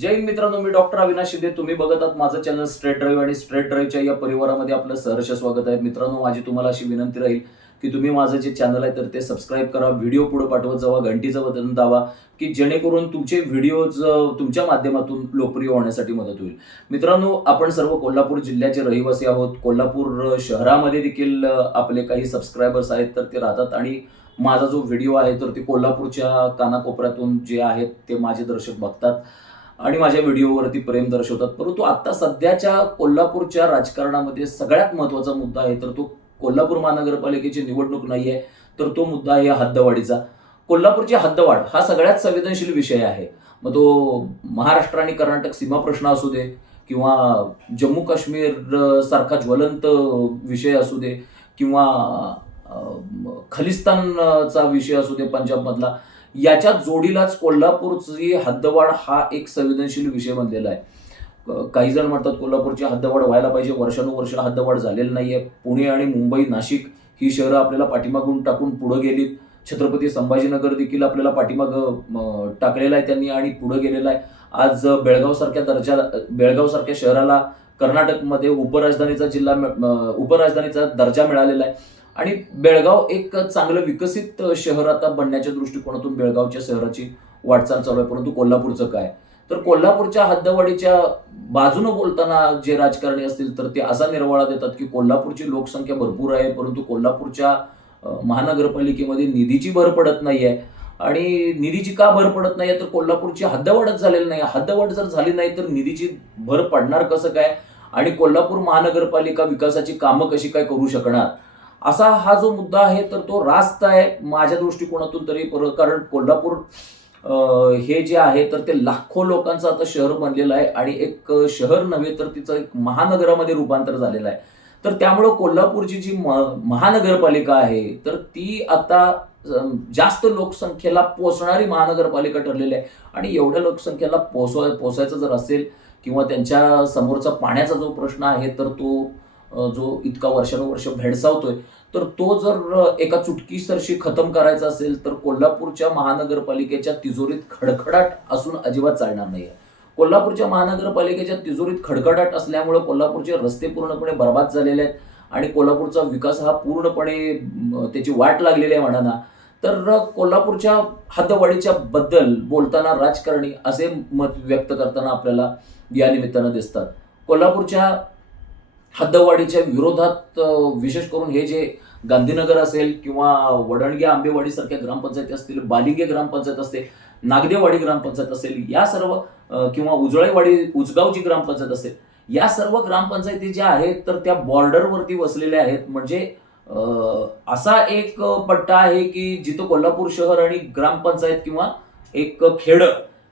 जय मित्रांनो मी डॉक्टर अविनाश शिंदे. तुम्ही बघत आहात माझं चॅनल स्ट्रेट ड्राईव्ह आणि स्ट्रेट ड्राईव्हच्या या परिवारामध्ये आपलं सहर्ष स्वागत आहे. मित्रांनो माझी तुम्हाला अशी विनंती राहील की तुम्ही माझं जे चॅनल आहे तर ते सबस्क्राईब करा व्हिडिओ पुढे पाठवत जावा घंटीचं बटन दावा की जेणेकरून तुमचे व्हिडिओज तुमच्या माध्यमातून लोकप्रिय होण्यासाठी मदत होईल. मित्रांनो आपण सर्व कोल्हापूर जिल्ह्याचे रहिवासी आहोत. कोल्हापूर शहरामध्ये देखील आपले काही सबस्क्रायबर्स आहेत तर ते राहतात. आणि माझा जो व्हिडिओ आहे तर ते कोल्हापूरच्या कानाकोपऱ्यातून जे आहेत ते माझे दर्शक बघतात. आणि माझ्या व्हिडिओवरती प्रेम दर्शवतात. परंतु आता सध्याच्या कोल्हापूरच्या राजकारणामध्ये सगळ्यात महत्त्वाचा मुद्दा आहे तर तो कोल्हापूर महानगरपालिकेची निवडणूक नाही आहे तर तो मुद्दा आहे हद्दवाढीचा. कोल्हापूरची हद्दवाढ हा सगळ्यात संवेदनशील विषय आहे. मग तो महाराष्ट्र आणि कर्नाटक सीमा प्रश्न असू दे किंवा जम्मू काश्मीर सारखा ज्वलंत विषय असू दे किंवा खलिस्तानचा विषय असू दे पंजाबमधला याच्या जोडीलाच कोल्हापूरची हद्दवाढ हा एक संवेदनशील विषय बनलेला आहे. काही जण म्हणतात कोल्हापूरची हद्दवाढ व्हायला पाहिजे वर्षानुवर्ष हद्दवाढ झालेली नाहीये. पुणे आणि मुंबई नाशिक ही शहरं आपल्याला पाठीमागून टाकून पुढं गेलीत. छत्रपती संभाजीनगर देखील आपल्याला पाठीमागं टाकलेला आहे त्यांनी आणि पुढं गेलेला आहे. आज बेळगावसारख्या दर्जा बेळगावसारख्या शहराला कर्नाटकमध्ये उपराजधानीचा जिल्हा उपराजधानीचा दर्जा मिळालेला आहे. आणि बेळगाव एक चांगलं विकसित शहर आता बनण्याच्या दृष्टिकोनातून बेळगावच्या शहराची वाटचाल चालू आहे. परंतु कोल्हापूरचं काय? तर कोल्हापूरच्या हद्दवाडीच्या बाजूनं बोलताना जे राजकारणी असतील तर ते असा निर्वाळा देतात की कोल्हापूरची लोकसंख्या भरपूर आहे परंतु कोल्हापूरच्या महानगरपालिकेमध्ये निधीची भर पडत नाही आहे आणि निधीची का भर पडत नाही तर कोल्हापूरची हद्दवाढच झालेली नाही. हद्दवाढ जर झाली नाही तर निधीची भर पडणार कसं काय? आणि कोल्हापूर महानगरपालिका विकासाची कामं कशी काय करू शकणार? असा हा जो मुद्दा आहे तर तो रास्त आहे माझ्या दृष्टिकोनातून तरी पर- कारण कोल्हापूर हे जे आहे तर ते लाखो लोकांचं आता शहर बनलेलं आहे आणि एक शहर नव्हे तर तिचं एक महानगरामध्ये रूपांतर झालेलं आहे. तर त्यामुळं कोल्हापूरची जी म- महानगरपालिका आहे तर ती आता जास्त लोकसंख्येला पोचणारी महानगरपालिका ठरलेली आहे. आणि एवढ्या लोकसंख्येला पोचवाय पोचायचं जर असेल किंवा त्यांच्या समोरचा पाण्याचा जो प्रश्न आहे तर तो जो इतका वर्षानुवर्ष भेडसावतोय तर तो जर एका चुटकीसरशी खतम करायचा असेल तर कोल्हापूरच्या महानगरपालिकेच्या तिजोरीत खडखडाट असून अजिबात चालणार नाही कोल्हापूरच्या महानगरपालिकेच्या तिजोरीत खडखडाट असल्यामुळे कोल्हापूरचे रस्ते पूर्णपणे बर्बाद झालेले आहेत आणि कोल्हापूरचा विकास हा पूर्णपणे त्याची वाट लागलेली आहे म्हणा ना तर कोल्हापूरच्या हातवाडीच्या बद्दल बोलताना राजकारणी असे मत व्यक्त करताना आपल्याला या निमित्तानं दिसतात. कोल्हापूरच्या हद्दवाढीच्या विरोधात विशेष करून हे जे गांधीनगर असेल किंवा वडणगे आंबेवाडी सारख्या ग्रामपंचायती असतील बालिंगे ग्रामपंचायत असते नागदेवाडी ग्रामपंचायत असेल या सर्व किंवा उजळेवाडी उजगावची ग्रामपंचायत असेल या सर्व ग्रामपंचायती ज्या आहेत तर त्या बॉर्डरवरती वसलेल्या आहेत. म्हणजे असा एक पट्टा आहे की जिथं कोल्हापूर शहर आणि ग्रामपंचायत किंवा एक खेड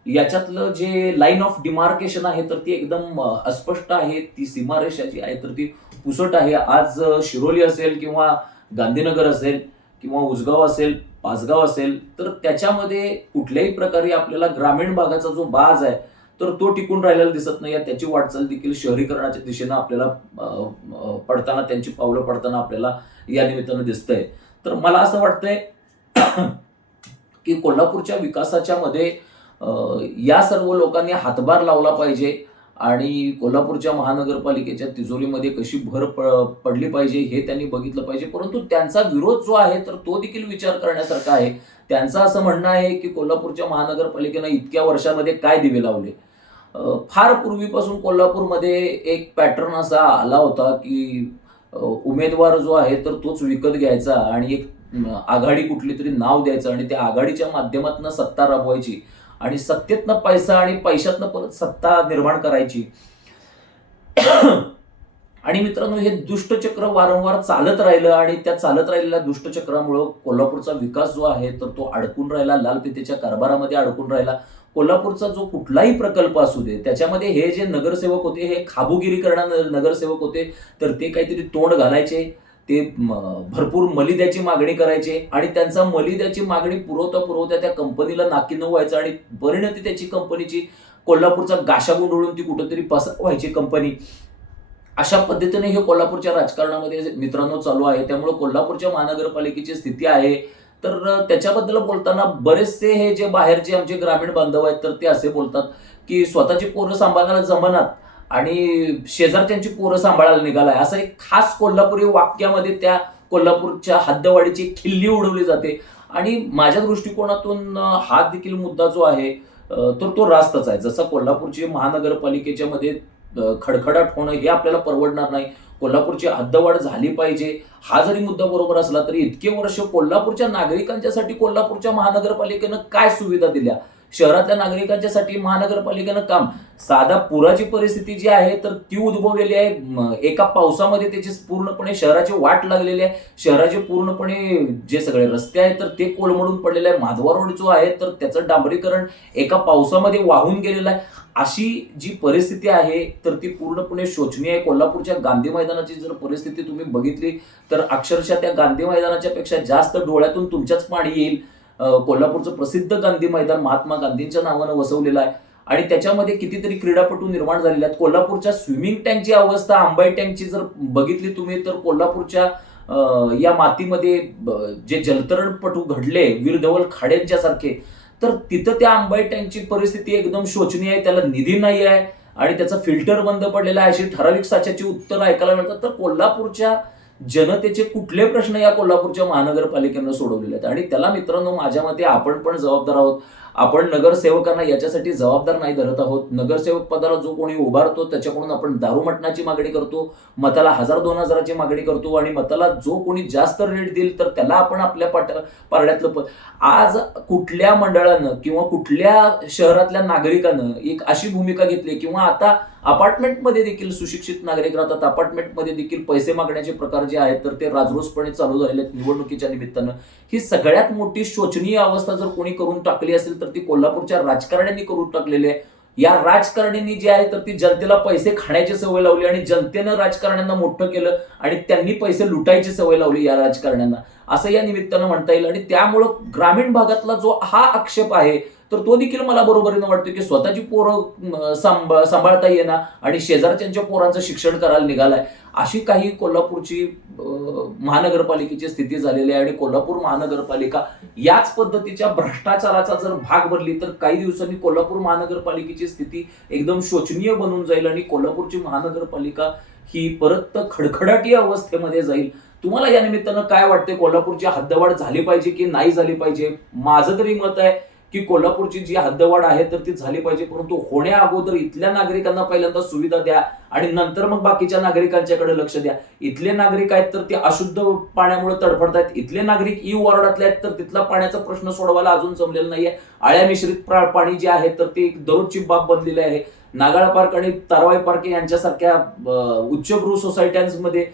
याच्यातलं जे लाईन ऑफ डिमार्केशन आहे तर ती एकदम अस्पष्ट आहे. ती सीमारेषा जी आहे तर ती पुसट आहे. आज शिरोली असेल किंवा गांधीनगर असेल किंवा उसगाव असेल पाचगाव असेल तर त्याच्यामध्ये कुठल्याही प्रकारे आपल्याला ग्रामीण भागाचा जो बाज आहे तर तो टिकून राहिलेला दिसत नाही. त्याची वाटचाल देखील शहरीकरणाच्या दिशेनं आपल्याला पडताना त्यांची पावलं पडताना आपल्याला या निमित्तानं दिसतंय. तर मला असं वाटतंय की कोल्हापूरच्या विकासाच्या मध्ये या सर्व लोकांनी हातभार लावला पाहिजे आणि कोल्हापूरच्या महानगरपालिकेच्या तिजोरीमध्ये कशी भर प- पडली पाहिजे हे त्यांनी बघितलं पाहिजे. परंतु त्यांचा विरोध जो आहे तर तो देखील विचार करण्यासारखा आहे. त्यांचं असं म्हणणं आहे की कोल्हापूरच्या महानगरपालिकेनं इतक्या वर्षामध्ये काय दिवे लावले? फार पूर्वीपासून कोल्हापूरमध्ये एक पॅटर्न असा आला होता की उमेदवार जो आहे तर तोच विकत घ्यायचा आणि एक आघाडी कुठली तरी नाव द्यायचं आणि त्या आघाडीच्या माध्यमातून सत्ता राबवायची. आणि सत्तेतनं पैसा आणि पैशातनं परत सत्ता निर्माण करायची. आणि मित्रांनो हे दुष्टचक्र वारंवार चालत राहिलं आणि त्या चालत राहिलेल्या दुष्टचक्रामुळं कोल्हापूरचा विकास जो आहे तर तो अडकून राहिला लाल पितेच्या कारभारामध्ये अडकून राहिला. कोल्हापूरचा जो कुठलाही प्रकल्प असू दे त्याच्यामध्ये हे जे नगरसेवक होते हे खाबुगिरी करणारे नगरसेवक होते तर ते काहीतरी तोंड घालायचे. ते भरपूर मलिद्याची मागणी करायचे आणि त्यांचा मलिद्याची मागणी पुरवता पुरवता त्या कंपनीला नाकीनं व्हायचं आणि परिणती त्याची कंपनीची कोल्हापूरचा गाशा गुंडळून ती कुठंतरी पसरवायची कंपनी. अशा पद्धतीने हे कोल्हापूरच्या राजकारणामध्ये मित्रांनो चालू आहे. त्यामुळे कोल्हापूरच्या महानगरपालिकेची स्थिती आहे. तर त्याच्याबद्दल बोलताना बरेचसे हे जे बाहेरचे आमचे ग्रामीण बांधव आहेत तर ते असे बोलतात की स्वतःची पोरं सांभाळायला जमनात. आणि शेजारच्यांची पोरं सांभाळायला निघालाय. असं एक खास कोल्हापुरी वाक्यामध्ये त्या कोल्हापूरच्या हद्दवाडीची खिल्ली उडवली जाते. आणि माझ्या दृष्टिकोनातून हा देखील मुद्दा जो आहे तर तो रास्तच आहे. जसं कोल्हापूरची महानगरपालिकेच्या मध्ये खडखडाट होणं हे आपल्याला परवडणार नाही. कोल्हापूरची हद्दवाढ झाली पाहिजे. हा जरी मुद्दा बरोबर असला तरी इतके वर्ष कोल्हापूरच्या नागरिकांच्यासाठी कोल्हापूरच्या महानगरपालिकेनं काय सुविधा दिल्या? शहरातल्या नागरिकांच्यासाठी महानगरपालिकेनं काम. साधा पुराची परिस्थिती जी आहे तर ती उद्भवलेली आहे. एका पावसामध्ये त्याची पूर्णपणे शहराची वाट लागलेली आहे. शहराचे पूर्णपणे जे सगळे रस्ते आहेत तर ते कोलमडून पडलेले आहे माधवा रोड जो आहे तर त्याचं डांबरीकरण एका पावसामध्ये वाहून गेलेलं आहे. अशी जी परिस्थिती आहे तर ती पूर्णपणे शोचनीय आहे. कोल्हापूरच्या गांधी मैदानाची जर परिस्थिती तुम्ही बघितली तर अक्षरशः त्या गांधी मैदानाच्या पेक्षा जास्त डोळ्यातून तुमच्याच पाणी येईल. कोल्हापूरचं प्रसिद्ध गांधी मैदान महात्मा गांधींच्या नावानं वसवलेलं आहे. आणि त्याच्यामध्ये कितीतरी क्रीडापटू निर्माण झालेले आहेत. कोल्हापूरच्या स्विमिंग टँकची अवस्था आंबाई टँकची जर बघितली तुम्ही तर कोल्हापूरच्या या मातीमध्ये जे जलतरणपटू घडले वीर धवल खाडेंच्या सारखे तर तिथं त्या आंबाई टँकची परिस्थिती एकदम शोचनीय आहे. त्याला निधी नाही आहे. आणि त्याचं फिल्टर बंद पडलेला आहे. अशी ठराविक साच्याची उत्तरं ऐकायला मिळतात. तर कोल्हापूरच्या जनतेचे कुठले प्रश्न या कोल्हापूरच्या महानगरपालिकेनं सोडवलेले आहेत? आणि त्याला मित्रांनो माझ्या मते आपण पण जबाबदार आहोत. आपण नगरसेवकांना याच्यासाठी जबाबदार नाही धरत आहोत. नगरसेवक पदाला जो कोणी उभारतो त्याच्याकडून आपण दारू मटणाची मागणी करतो मताला हजार दोन हजाराची मागणी करतो आणि मताला जो कोणी जास्त रेट देईल तर त्याला आपण आपल्या पाट पारड्यातलं प आज कुठल्या मंडळानं किंवा कुठल्या शहरातल्या नागरिकानं एक अशी भूमिका घेतली किंवा आता अपार्टमेंटमध्ये देखील सुशिक्षित नागरिक राहतात. अपार्टमेंटमध्ये देखील पैसे मागण्याचे प्रकार जे आहेत तर ते राजरोसपणे चालू झालेले आहेत निवडणुकीच्या निमित्तानं. ही सगळ्यात मोठी शोचनीय अवस्था जर कोणी करून टाकली असेल तर ती कोल्हापूरच्या राजकारण्यांनी करून टाकलेली आहे. या राजकारणींनी जे आहे तर ती जनतेला पैसे खाण्याची सवय लावली आणि जनतेनं राजकारण्यांना मोठं केलं आणि त्यांनी पैसे लुटायची सवय लावली या राजकारण्यांना. असं या निमित्तानं म्हणता येईल आणि त्यामुळं ग्रामीण भागातला जो हा आक्षेप आहे तर तो देखील मला बरोबरीनं वाटतो की स्वतःची पोरं सांभाळ सांभाळता येणार आणि शेजारच्यांच्या पोरांचं शिक्षण करायला निघालाय. अशी काही कोल्हापूरची महानगरपालिकेची स्थिती झालेली आहे आणि कोल्हापूर महानगरपालिका याच पद्धतीच्या भ्रष्टाचाराचा जर भाग बनली तर काही दिवसांनी कोल्हापूर महानगरपालिकेची स्थिती एकदम शोचनीय बनून जाईल आणि कोल्हापूरची महानगरपालिका ही परत खडखडाटी अवस्थेमध्ये जाईल. तुम्हाला या निमित्तानं काय वाटते कोल्हापूरची हद्दवाढ झाली पाहिजे की नाही झाली पाहिजे? माझं तरी मत आहे की कोल्हापूरची जी हद्दवाढ आहे तर ती झाली पाहिजे. परंतु होण्या अगोदर इथल्या नागरिकांना पहिल्यांदा सुविधा द्या आणि नंतर मग बाकीच्या नागरिकांच्याकडे लक्ष द्या. इथले नागरिक आहेत तर ते अशुद्ध पाण्यामुळे तडफडतायत इथले नागरिक ई वॉर्डातले आहेत तर तिथला पाण्याचा प्रश्न सोडवायला अजून जमलेला नाहीये. आळ्या मिश्रित पाणी जे आहे तर ते एक दररोजची बाब बनलेली आहे. नागाळा पार्क आणि तारवाई पार्क यांच्यासारख्या उच्चभ्रू सोसायट्यांमध्ये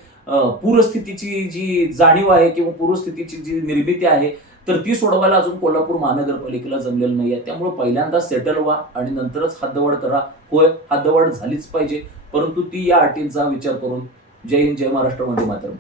पूरस्थितीची जी जाणीव आहे किंवा पूरस्थितीची जी निर्मिती आहे तर ती सोडवायला अजून कोल्हापूर महानगरपालिकेला जमलेलं नाही आहे त्यामुळे पहिल्यांदा सेटल व्हा आणि नंतरच हद्दवाढ करा. होय हद्दवाढ झालीच पाहिजे. परंतु ती या अटींचा विचार करून जय हिंद जय महाराष्ट्र वंदे मातरम.